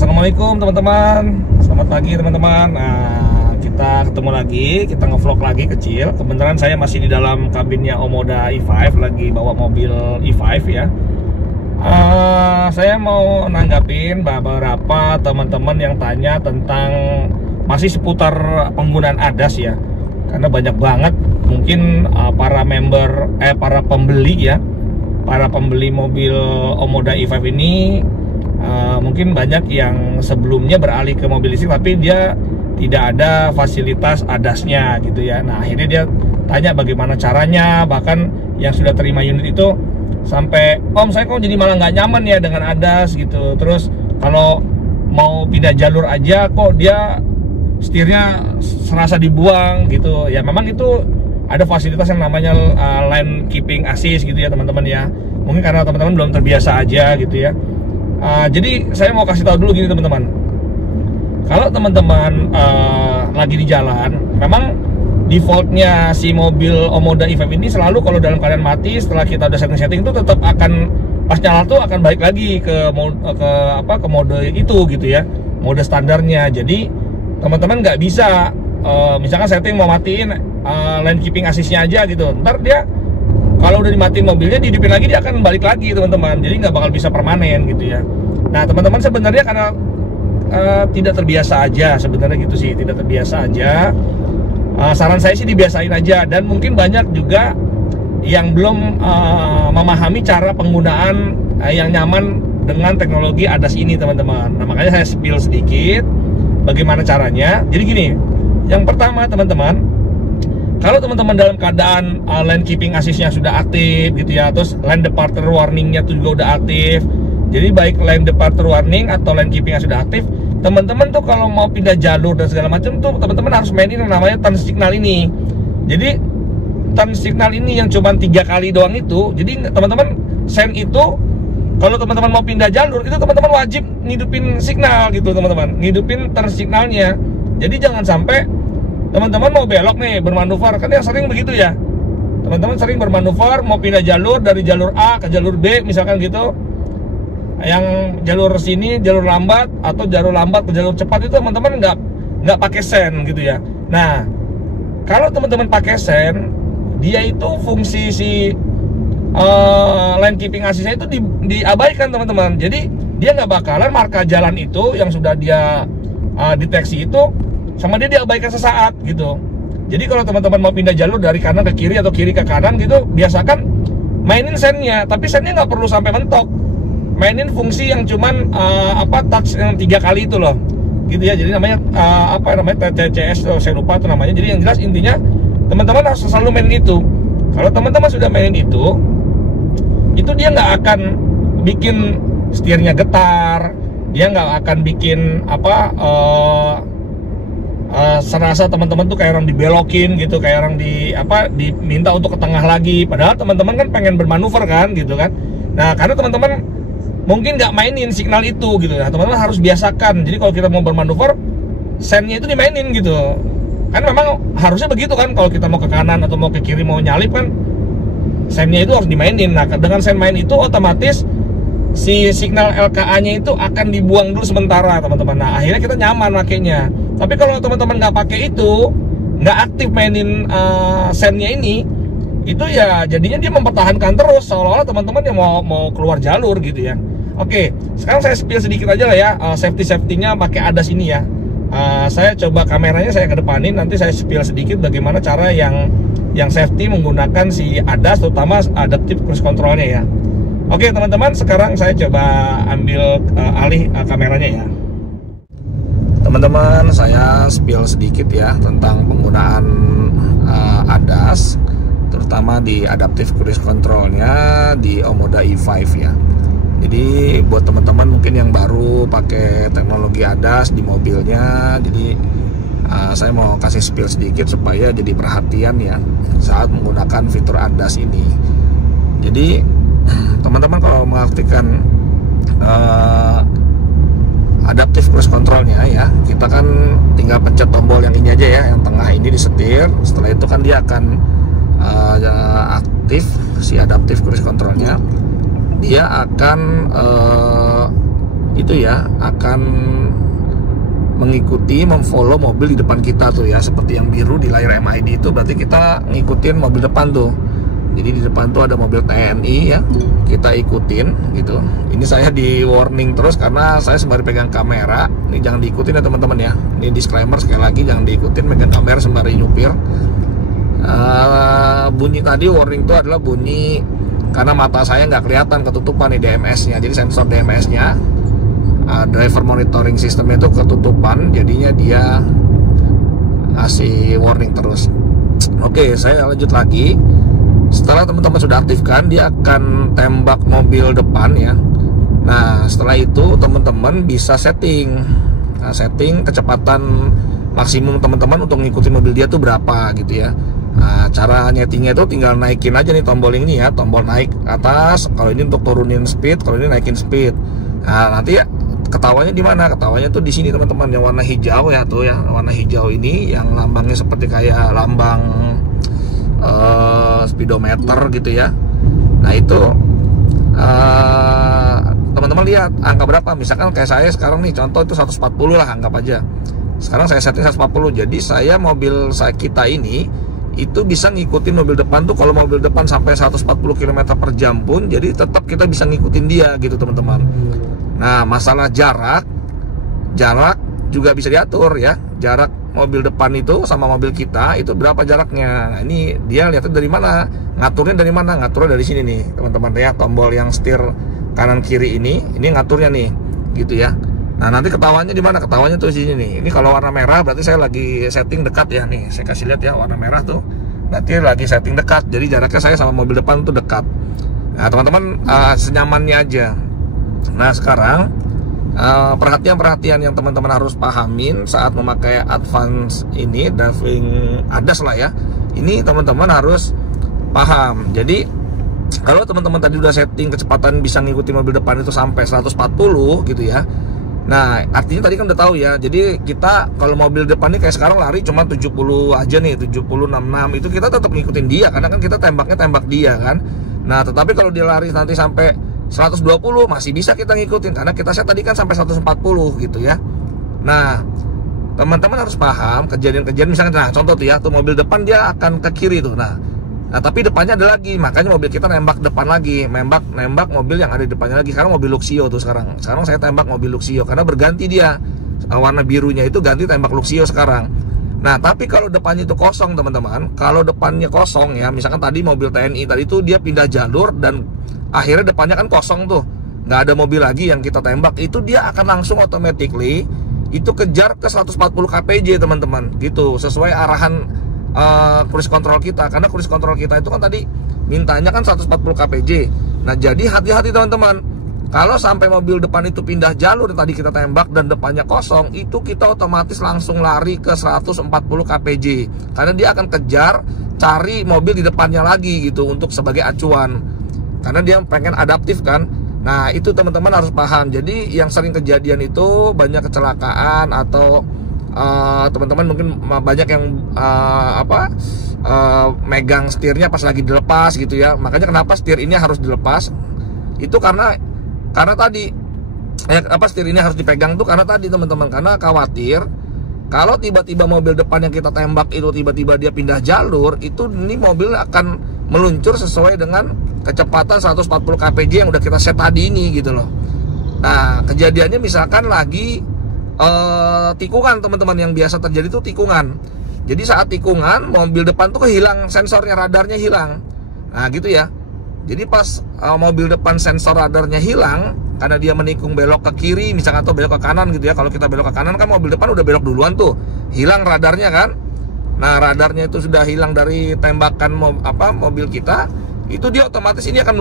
Assalamualaikum teman-teman. Selamat pagi teman-teman. Nah, kita ketemu lagi, kita ngevlog lagi kecil. Kebenaran saya masih di dalam kabinnya Omoda E5, lagi bawa mobil E5 ya. Saya mau nanggapin beberapa teman-teman yang tanya tentang masih seputar penggunaan ADAS ya. Karena banyak banget mungkin para pembeli ya, para pembeli mobil Omoda E5 ini mungkin banyak yang sebelumnya beralih ke mobil listrik tapi dia tidak ada fasilitas ADAS-nya gitu ya. Nah, akhirnya dia tanya bagaimana caranya, bahkan yang sudah terima unit itu sampai, "Om, saya kok jadi malah nggak nyaman ya dengan ADAS gitu. Terus kalau mau pindah jalur aja kok dia setirnya serasa dibuang gitu." Ya memang itu ada fasilitas yang namanya lane keeping assist gitu ya teman-teman ya. Mungkin karena teman-teman belum terbiasa aja gitu ya. Jadi saya mau kasih tahu dulu gini teman-teman. Kalau teman-teman lagi di jalan, memang defaultnya si mobil Omoda E5 ini selalu kalau dalam keadaan mati, setelah kita udah setting-setting itu tetap akan pas nyala tuh akan balik lagi ke mode itu gitu ya, mode standarnya. Jadi teman-teman nggak bisa misalkan setting mau matiin lane keeping assist-nya aja gitu, ntar dia kalau udah dimatiin mobilnya, dihidupin lagi, dia akan balik lagi teman-teman. Jadi nggak bakal bisa permanen gitu ya. Nah teman-teman sebenarnya karena tidak terbiasa aja sebenarnya gitu sih, tidak terbiasa aja. Saran saya sih dibiasain aja. Dan mungkin banyak juga yang belum memahami cara penggunaan yang nyaman dengan teknologi ADAS ini teman-teman. Nah makanya saya spill sedikit bagaimana caranya. Jadi gini, yang pertama teman-teman, kalau teman-teman dalam keadaan lane keeping assist-nya sudah aktif gitu ya, terus lane departure warning-nya tuh juga udah aktif. Jadi baik lane departure warning atau lane keeping-nya sudah aktif, teman-teman tuh kalau mau pindah jalur dan segala macam tuh teman-teman harus mainin yang namanya turn signal ini. Jadi turn signal ini yang cuma 3 kali doang itu. Jadi teman-teman sen itu kalau teman-teman mau pindah jalur itu teman-teman wajib ngidupin signal gitu teman-teman, ngidupin turn signalnya. Jadi jangan sampai teman-teman mau belok nih, bermanuver, kan yang sering begitu ya. Teman-teman sering bermanuver, mau pindah jalur dari jalur A ke jalur B misalkan gitu. Yang jalur sini, jalur lambat, atau jalur lambat ke jalur cepat itu teman-teman nggak pakai sen gitu ya. Nah, kalau teman-teman pakai sen, dia itu fungsi si lane keeping assist-nya itu diabaikan teman-teman. Jadi dia nggak bakalan marka jalan itu yang sudah dia deteksi itu sama dia diabaikan sesaat gitu. Jadi kalau teman-teman mau pindah jalur dari kanan ke kiri atau kiri ke kanan gitu, biasakan mainin sennya, tapi sennya nggak perlu sampai mentok. Mainin fungsi yang cuman touch yang 3 kali itu loh, gitu ya. Jadi namanya TCS, saya lupa tuh namanya. Jadi yang jelas intinya teman-teman harus selalu mainin itu. Kalau teman-teman sudah mainin itu dia nggak akan bikin setirnya getar, dia nggak akan bikin serasa teman-teman tuh kayak orang dibelokin gitu, kayak orang diminta untuk ke tengah lagi. Padahal teman-teman kan pengen bermanuver kan gitu kan. Nah karena teman-teman mungkin nggak mainin signal itu gitu. Nah teman-teman harus biasakan. Jadi kalau kita mau bermanuver, sennya itu dimainin gitu. Kan memang harusnya begitu kan. Kalau kita mau ke kanan atau mau ke kiri mau nyalip kan, sennya itu harus dimainin. Nah dengan sen main itu otomatis si signal LKA-nya itu akan dibuang dulu sementara teman-teman. Nah akhirnya kita nyaman makainya. Tapi kalau teman-teman nggak pakai itu, nggak aktif mainin sennya ini, itu ya jadinya dia mempertahankan terus seolah-olah teman-teman yang mau keluar jalur gitu ya. Oke, sekarang saya spill sedikit aja lah ya, safety-nya pakai ADAS ini ya. Saya coba kameranya saya kedepanin, nanti saya spill sedikit bagaimana cara yang safety menggunakan si ADAS, terutama adaptive cruise controlnya ya. Oke teman-teman, sekarang saya coba ambil alih kameranya ya. Teman-teman, saya spill sedikit ya tentang penggunaan ADAS, terutama di adaptive cruise controlnya di Omoda E5 ya. Jadi buat teman-teman mungkin yang baru pakai teknologi ADAS di mobilnya, jadi saya mau kasih spill sedikit supaya jadi perhatian ya saat menggunakan fitur ADAS ini. Jadi teman-teman kalau mengaktifkan adaptive cruise controlnya ya, kita kan tinggal pencet tombol yang ini aja ya, yang tengah ini disetir. Setelah itu kan dia akan aktif si adaptive cruise controlnya. Dia akan itu ya akan mengikuti, memfollow mobil di depan kita tuh ya. Seperti yang biru di layar MID itu berarti kita ngikutin mobil depan tuh. Jadi di depan tuh ada mobil TNI ya, kita ikutin gitu. Ini saya di warning terus karena saya sembari pegang kamera. Ini jangan diikutin ya teman-teman ya. Ini disclaimer sekali lagi, jangan diikutin pegang kamera sembari nyupir. Bunyi tadi warning itu adalah bunyi karena mata saya nggak kelihatan, ketutupan nih DMS-nya. Jadi sensor DMS-nya, driver monitoring system itu ketutupan, jadinya dia ngasih warning terus. Oke, saya lanjut lagi. Setelah teman-teman sudah aktifkan, dia akan tembak mobil depan ya. Nah, setelah itu teman-teman bisa setting. Nah, setting kecepatan maksimum teman-teman untuk ngikutin mobil dia tuh berapa gitu ya. Nah, cara nyetingnya itu tinggal naikin aja nih tombol ini ya, tombol naik atas. Kalau ini untuk turunin speed, kalau ini naikin speed. Nah, nanti ya ketawanya di mana? Ketawanya tuh di sini teman-teman, yang warna hijau ya tuh ya, warna hijau ini yang lambangnya seperti kayak lambang speedometer gitu ya. Nah itu teman-teman lihat angka berapa. Misalkan kayak saya sekarang nih, contoh itu 140 lah, anggap aja. Sekarang saya setting 140. Jadi mobil kita ini itu bisa ngikutin mobil depan tuh. Kalau mobil depan sampai 140 km per jam pun, jadi tetap kita bisa ngikutin dia gitu teman-teman. Nah, masalah jarak juga bisa diatur ya. Jarak mobil depan itu sama mobil kita itu berapa jaraknya. Nah, ini dia lihatnya dari mana, ngaturnya dari mana. Ngaturnya dari sini nih teman-teman ya, tombol yang setir kanan kiri ini ngaturnya nih gitu ya. Nah, nanti ketawanya di mana? Ketawanya tuh di sini nih. Ini kalau warna merah berarti saya lagi setting dekat ya nih. Saya kasih lihat ya, warna merah tuh berarti lagi setting dekat. Jadi jaraknya saya sama mobil depan tuh dekat. Nah, teman-teman senyamannya aja. Nah, sekarang perhatian yang teman-teman harus pahamin saat memakai advance ini, driving ADAS lah ya. Ini teman-teman harus paham. Jadi kalau teman-teman tadi udah setting kecepatan bisa ngikuti mobil depan itu sampai 140 gitu ya. Nah, artinya tadi kan udah tahu ya. Jadi kita kalau mobil depan ini kayak sekarang lari cuma 70 aja nih, 70, 66 itu kita tetap ngikutin dia karena kan kita tembak dia kan. Nah, tetapi kalau dia lari nanti sampai 120 masih bisa kita ngikutin karena kita set tadi kan sampai 140 gitu ya. Nah, teman-teman harus paham kejadian-kejadian misalnya, nah contoh tuh ya, tuh mobil depan dia akan ke kiri tuh. Nah tapi depannya ada lagi, makanya mobil kita nembak depan lagi, nembak mobil yang ada di depannya lagi. Sekarang mobil Luxio tuh sekarang saya tembak mobil Luxio karena berganti dia, warna birunya itu ganti tembak Luxio sekarang. Nah, tapi kalau depannya itu kosong teman-teman, kalau depannya kosong ya, misalkan tadi mobil TNI tadi itu dia pindah jalur dan akhirnya depannya kan kosong tuh, nggak ada mobil lagi yang kita tembak, itu dia akan langsung automatically itu kejar ke 140 kpj teman-teman gitu, sesuai arahan cruise control kita. Karena cruise control kita itu kan tadi mintanya kan 140 kpj. Nah, jadi hati-hati teman-teman, kalau sampai mobil depan itu pindah jalur tadi kita tembak dan depannya kosong, itu kita otomatis langsung lari ke 140 kpj karena dia akan kejar cari mobil di depannya lagi gitu untuk sebagai acuan. Karena dia pengen adaptif kan. Nah, itu teman-teman harus paham. Jadi yang sering kejadian itu banyak kecelakaan atau teman-teman mungkin banyak yang megang setirnya pas lagi dilepas gitu ya. Makanya kenapa setir ini harus dilepas? Itu karena tadi setir ini harus dipegang tuh karena tadi teman-teman, karena khawatir kalau tiba-tiba mobil depan yang kita tembak itu tiba-tiba dia pindah jalur, itu ini mobil akan meluncur sesuai dengan kecepatan 140 kpj yang udah kita set tadi ini gitu loh. Nah, kejadiannya misalkan lagi tikungan teman-teman, yang biasa terjadi tuh tikungan. Jadi saat tikungan mobil depan tuh kehilang sensornya, radarnya hilang. Nah gitu ya. Jadi pas mobil depan sensor radarnya hilang karena dia menikung belok ke kiri misalkan atau belok ke kanan gitu ya. Kalau kita belok ke kanan kan mobil depan udah belok duluan tuh, hilang radarnya kan. Nah, radarnya itu sudah hilang dari tembakan mobil kita, itu dia otomatis ini akan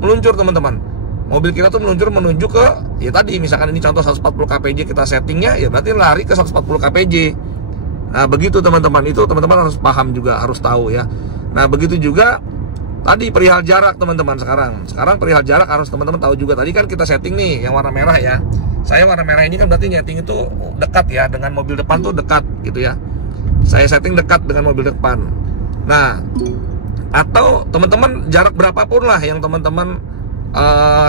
meluncur teman-teman. Mobil kita tuh menuju ke ya tadi misalkan ini contoh 140 kpj kita settingnya, ya berarti lari ke 140 kpj. Nah, begitu teman-teman, itu teman-teman harus paham juga, harus tahu ya. Nah, begitu juga tadi perihal jarak teman-teman. Sekarang perihal jarak harus teman-teman tahu juga. Tadi kan kita setting nih yang warna merah ya. Saya warna merah ini kan berarti nyeting itu dekat ya dengan mobil depan tuh dekat gitu ya. Saya setting dekat dengan mobil depan. Nah, atau teman-teman jarak berapapun lah yang teman-teman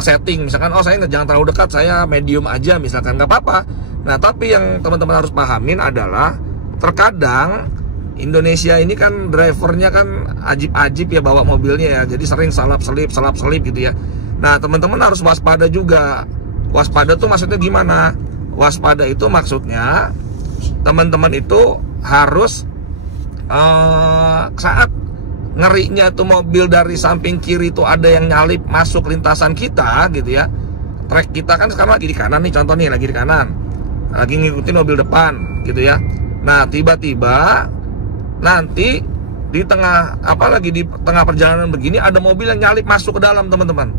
setting, misalkan saya jangan terlalu dekat, saya medium aja misalkan, nggak apa-apa. Nah tapi yang teman-teman harus pahamin adalah terkadang Indonesia ini kan drivernya kan ajib-ajib ya bawa mobilnya ya, jadi sering salap-selip gitu ya. Nah teman-teman harus waspada juga. Waspada tuh maksudnya gimana? Waspada itu maksudnya teman-teman itu harus saat ngerinya tuh mobil dari samping kiri tuh ada yang nyalip masuk lintasan kita gitu ya. Trek kita kan sekarang lagi di kanan nih, contoh nih lagi di kanan, lagi ngikutin mobil depan gitu ya. Nah tiba-tiba nanti di tengah di tengah perjalanan begini ada mobil yang nyalip masuk ke dalam, teman-teman.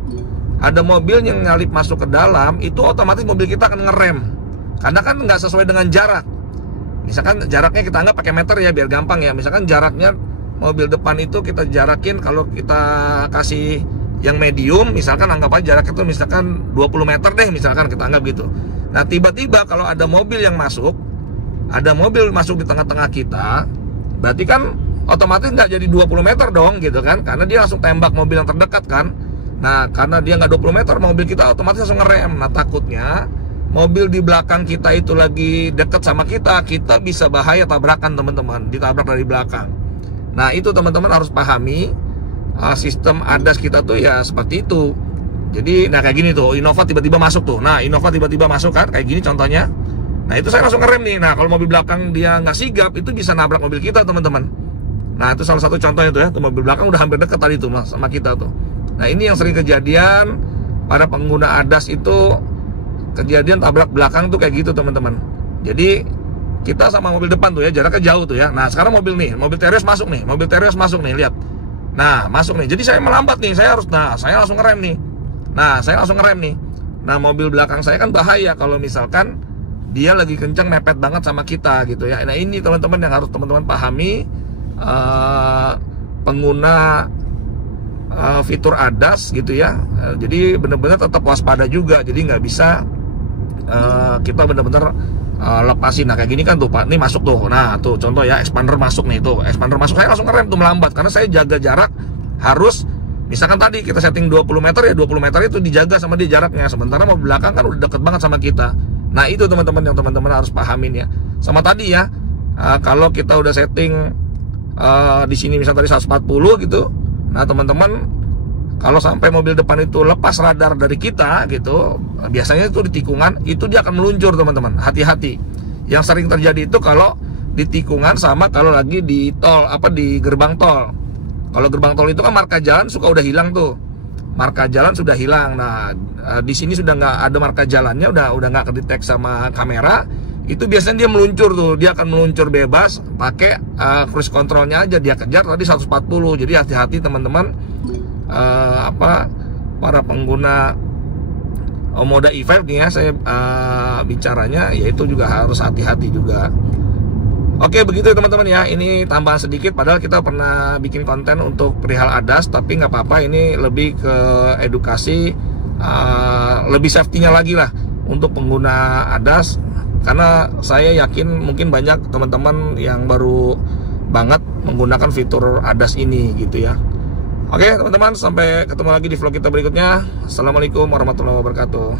Ada mobil yang nyalip masuk ke dalam, itu otomatis mobil kita akan ngerem karena kan nggak sesuai dengan jarak. Misalkan jaraknya kita anggap pakai meter ya biar gampang ya. Misalkan jaraknya mobil depan itu kita jarakin, kalau kita kasih yang medium misalkan anggap aja jarak itu misalkan 20 meter deh misalkan, kita anggap gitu. Nah tiba-tiba kalau ada mobil yang masuk, ada mobil masuk di tengah-tengah kita, berarti kan otomatis nggak jadi 20 meter dong gitu kan, karena dia langsung tembak mobil yang terdekat kan. Nah karena dia nggak 20 meter, mobil kita otomatis langsung ngerem. Nah takutnya mobil di belakang kita itu lagi deket sama kita bisa bahaya tabrakan, teman-teman, ditabrak dari belakang. Nah itu teman-teman harus pahami, sistem ADAS kita tuh ya seperti itu. Jadi nah kayak gini tuh, Innova tiba-tiba masuk tuh. Nah Innova tiba-tiba masuk kan, kayak gini contohnya. Nah itu saya langsung ngerem nih. Nah kalau mobil belakang dia nggak sigap, itu bisa nabrak mobil kita, teman-teman. Nah itu salah satu contohnya tuh ya, tuh mobil belakang udah hampir deket tadi tuh sama kita tuh. Nah ini yang sering kejadian pada pengguna ADAS itu, kejadian tabrak belakang tuh kayak gitu, teman-teman. Jadi kita sama mobil depan tuh ya jaraknya jauh tuh ya. Nah sekarang mobil Terios masuk nih, lihat. Nah masuk nih, jadi saya melambat nih, saya langsung ngerem nih. Nah mobil belakang saya kan bahaya kalau misalkan dia lagi kencang mepet banget sama kita gitu ya. Nah ini teman-teman yang harus teman-teman pahami, pengguna fitur ADAS gitu ya. Jadi benar-benar tetap waspada juga, jadi nggak bisa kita benar-benar lepasin. Nah kayak gini kan tuh Pak, ini masuk tuh. Nah tuh contoh ya, expander masuk nih tuh. Expander masuk, saya langsung ngerem tuh melambat karena saya jaga jarak. Harus misalkan tadi kita setting 20 meter ya 20 meter itu dijaga sama dia jaraknya. Sementara mobil belakang kan udah deket banget sama kita. Nah itu teman-teman yang teman-teman harus pahamin ya. Sama tadi ya, kalau kita udah setting di sini misalnya tadi 140 gitu. Nah teman-teman kalau sampai mobil depan itu lepas radar dari kita gitu, biasanya itu di tikungan itu dia akan meluncur, teman-teman. Hati-hati. Yang sering terjadi itu kalau di tikungan sama kalau lagi di tol, di gerbang tol. Kalau gerbang tol itu kan marka jalan suka udah hilang tuh. Marka jalan sudah hilang. Nah, di sini sudah nggak ada marka jalannya, udah nggak kedetek sama kamera. Itu biasanya dia meluncur tuh, dia akan meluncur bebas pakai cruise controlnya aja, dia kejar tadi 140. Jadi hati-hati teman-teman. Para pengguna Moda E5 nih ya, saya bicaranya yaitu juga harus hati-hati juga. Oke begitu teman-teman ya, ini tambahan sedikit, padahal kita pernah bikin konten untuk perihal ADAS, tapi nggak apa-apa, ini lebih ke edukasi, lebih safety-nya lagi lah untuk pengguna ADAS, karena saya yakin mungkin banyak teman-teman yang baru banget menggunakan fitur ADAS ini gitu ya. Oke teman-teman, sampai ketemu lagi di vlog kita berikutnya. Assalamualaikum warahmatullahi wabarakatuh.